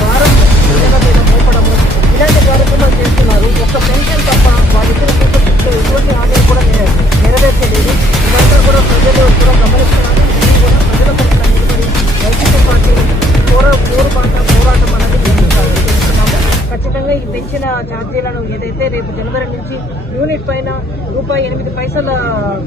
భారం ప్రజల మోపడము ఇలాంటి కార్యక్రమాలు చేస్తున్నారు. ఒక్క పెన్షన్ ఖచ్చితంగా ఈ పెంచిన ఛార్జీలను ఏదైతే రేపు జనవరి నుంచి యూనిట్ పైన రూపాయి ఎనిమిది పైసల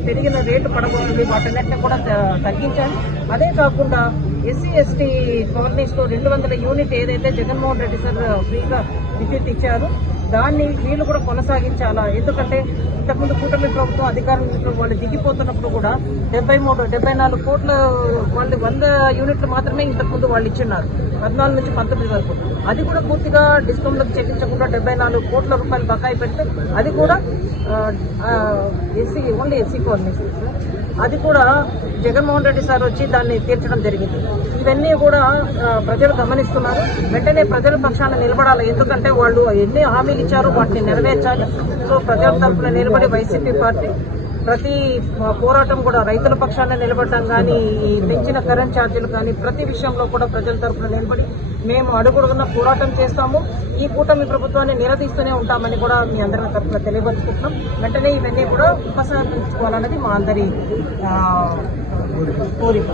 పెరిగిన రేటు పడబోతుంది వాటన్నిటిని కూడా త- తగ్గించాలి. అదే కాకుండా ఎస్సీ ఎస్టీ కాలనీస్లో రెండు వందల యూనిట్ ఏదైతే జగన్మోహన్ రెడ్డి సార్ ఫ్రీగా విద్యుత్ ఇచ్చారు దాన్ని వీళ్ళు కూడా కొనసాగించాలా? ఎందుకంటే ఇంతకుముందు కూటమి ప్రభుత్వం అధికారంలో వాళ్ళు దిగిపోతున్నప్పుడు కూడా డెబ్బై మూడు డెబ్బై నాలుగు కోట్ల వాళ్ళు వంద యూనిట్లు మాత్రమే ఇంతకుముందు వాళ్ళు ఇచ్చిన్నారు. పద్నాలుగు నుంచి పంతొమ్మిది వరకు. అది కూడా పూర్తిగా డిస్కౌంట్ డిస్కౌంట్లకు చెల్లించకుండా డెబ్బై నాలుగు కోట్ల రూపాయలు బకాయి పెడితే అది కూడా ఎస్సీ ఓన్లీ ఎస్సీ కాలనీస్ అది కూడా జగన్మోహన్ రెడ్డి సార్ వచ్చి దాన్ని తీర్చడం జరిగింది. ఇవన్నీ కూడా ప్రజలు గమనిస్తున్నారు. వెంటనే ప్రజల పక్షాన నిలబడాలి. ఎందుకంటే వాళ్ళు ఎన్ని హామీలు ఇచ్చారో వాటిని నెరవేర్చాలి. సో ప్రజల తరఫున నిలబడి వైసీపీ పార్టీ ప్రతి పోరాటం కూడా రైతుల పక్షాన నిలబడటం కానీ పెంచిన కరెంట్ ఛార్జీలు కానీ ప్రతి విషయంలో కూడా ప్రజల తరఫున నిలబడి మేము అడుగుడుగున పోరాటం చేస్తాము. ఈ కూటమి ప్రభుత్వాన్ని నిలదీస్తూనే ఉంటామని కూడా మీ అందరి తరఫున తెలియపరుచుకుంటున్నాం. వెంటనే ఇవన్నీ కూడా ఉపసంహరించుకోవాలన్నది మా అందరి కోరిక.